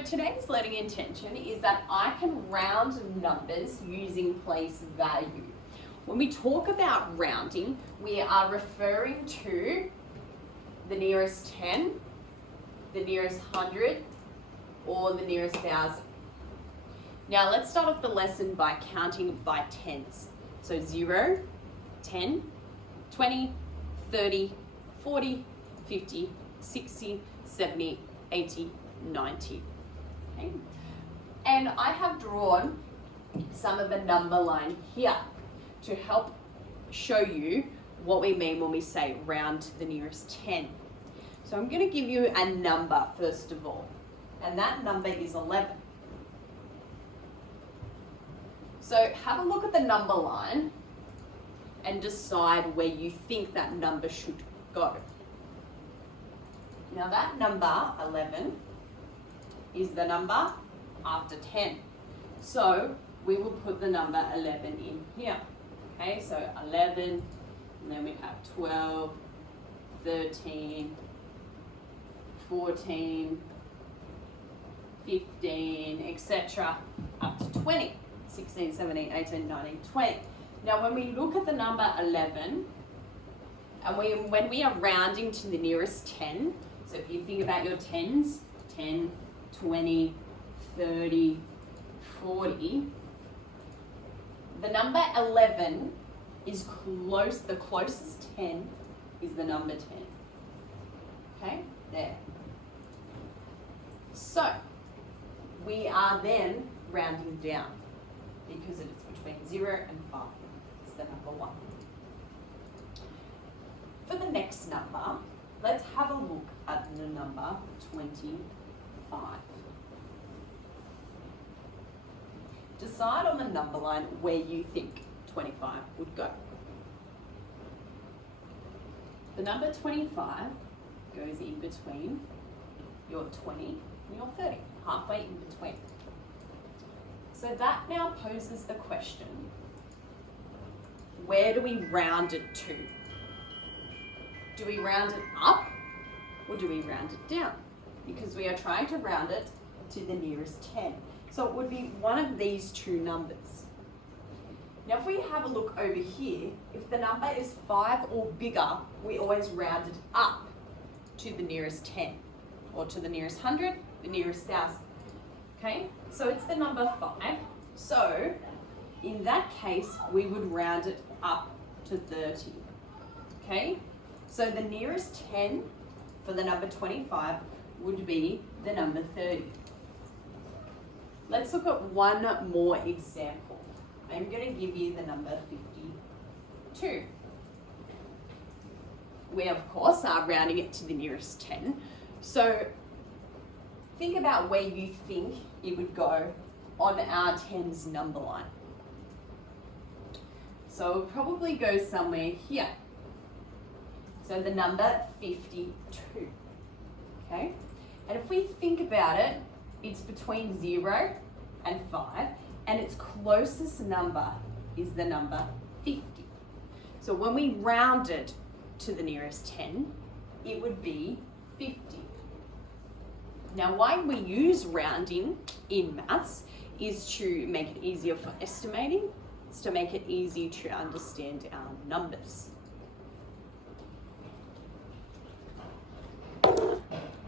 So today's learning intention is that I can round numbers using place value. When we talk about rounding, we are referring to the nearest 10, the nearest 100, or the nearest 1,000. Now let's start off the lesson by counting by tens. So 0, 10, 20, 30, 40, 50, 60, 70, 80, 90. Okay. And I have drawn some of a number line here to help show you what we mean when we say round to the nearest 10. So I'm going to give you a number first of all, and that number is 11. So have a look at the number line and decide where you think that number should go. Now that number 11 is the number after 10. So we will put the number 11 in here. Okay, so 11, and then we have 12, 13, 14, 15, etc. up to 20, 16, 17, 18, 19, 20. Now when we look at the number 11, and when we are rounding to the nearest 10, so if you think about your tens, 10, 20, 30, 40, the number 11 is close, the closest 10 is the number 10. Okay, there. So, we are then rounding down because it is between 0 and 5. It's the number 1. For the next number, let's have a look at the number 25. Decide on the number line where you think 25 would go. The number 25 goes in between your 20 and your 30, halfway in between. So that now poses the question, where do we round it to? Do we round it up or do we round it down? Because we are trying to round it to the nearest 10. So it would be one of these two numbers. Now if we have a look over here, if the number is 5 or bigger, we always round it up to the nearest 10, or to the nearest 100, the nearest 1,000. Okay, so it's the number 5. So in that case, we would round it up to 30. Okay, so the nearest 10 for the number 25 would be the number 30. Let's look at one more example. I'm going to give you the number 52. We, of course, are rounding it to the nearest 10. So think about where you think it would go on our tens number line. So it will probably go somewhere here. So the number 52. Okay? And if we think about it, it's between 0 and 5, and its closest number is the number 50. So when we round it to the nearest 10, it would be 50. Now why we use rounding in maths is to make it easier for estimating. It's to make it easy to understand our numbers.